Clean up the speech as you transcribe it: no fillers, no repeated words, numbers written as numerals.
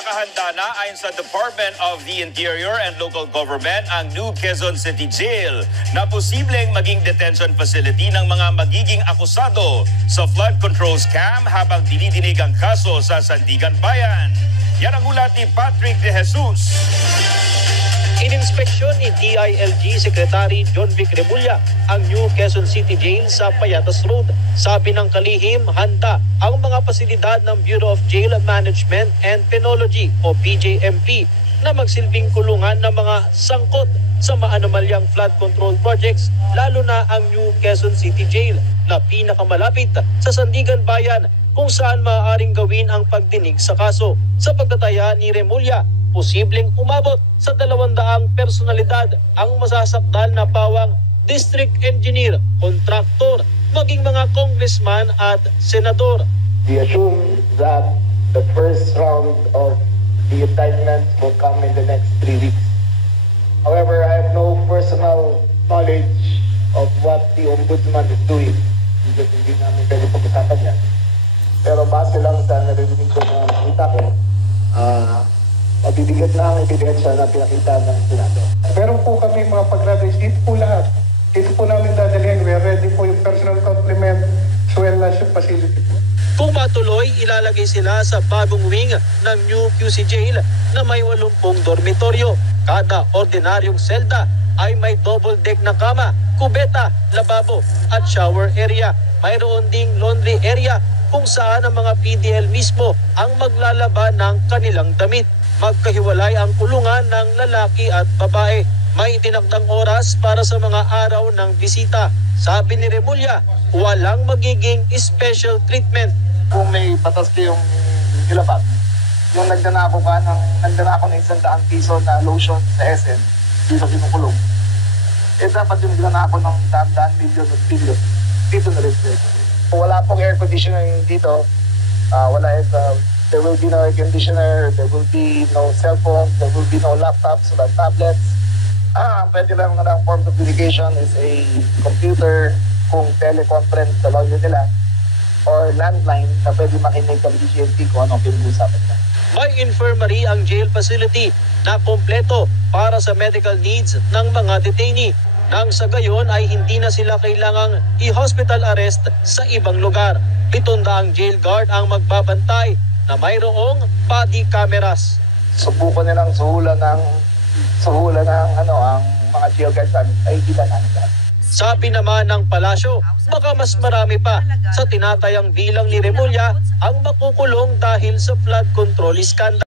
Nakahanda na ayon sa Department of the Interior and Local Government ang New Quezon City Jail na posibleng maging detention facility ng mga magiging akusado sa flood control scam habang dinidinig ang kaso sa Sandigan Bayan. Yan ang ulat ni Patrick De Jesus. Ininspeksyon ni DILG Secretary John Vic Remulla ang New Quezon City Jail sa Payatas Road. Sabi ng kalihim, handa ang mga pasilidad ng Bureau of Jail Management and Penology o BJMP na magsilbing kulungan ng mga sangkot sa maanomalyang flood control projects, lalo na ang New Quezon City Jail na pinakamalapit sa Sandigan Bayan kung saan maaaring gawin ang pagdinig sa kaso. Sa pagtataya ni Remulla, posibleng umabot sa 200 personalidad ang masasakdal na pawang district engineer, kontraktor, maging mga congressman at senador. We assume that the first round of the indictments will come in the next 3 weeks. However, I have no personal knowledge of what the ombudsman is doing. Hindi namin pwede pag-usapan yan. Pero base lang sa narinig ko na nakita ko, mabibigyan na ang ebidensya na pinakita ng Senado. Meron po kami mga pag-graduates, dito po lahat. Dito po namin dadalhin. We are ready po yung personal complement as well as yung facility po. Kung matuloy, ilalagay sila sa bagong wing ng New QC Jail na may 80 dormitoryo. Kada ordinaryong selda ay may double deck na kama, kubeta, lababo at shower area. Mayroon ding laundry area kung saan ang mga PDL mismo ang maglalaba ng kanilang damit. Magkahiwalay ang kulungan ng lalaki at babae. May itinakdang oras para sa mga araw ng bisita. Sabi ni Remulla, walang magiging special treatment. Kung may batas kayong ilabag, yung nagdanako ng 100 piso na lotion sa SM, dito kinukulong. Dapat yung nagdanako ng 100 million at billion, dito na rin. Wala pong air conditioning dito. There will be no air conditioner, there will be no cell phone, there will be no laptops or tablets. Pwede lang ng form of communication is a computer, kung teleconference sa lawyer nila, or landline na pwede makinig ng BGMP kung anong pinag-usapan nila. May infirmary ang jail facility na kompleto para sa medical needs ng mga detainee. Nang sa gayon ay hindi na sila kailangang i-hospital arrest sa ibang lugar. 700 jail guard ang magbabantay na mayroong body cameras. Subukan nilang suhulan ng ang mga jail guards ay kita namin. Sabi naman ng palasyo, baka mas marami pa sa tinatayang bilang ni Remulla ang makukulong dahil sa flood control scandal.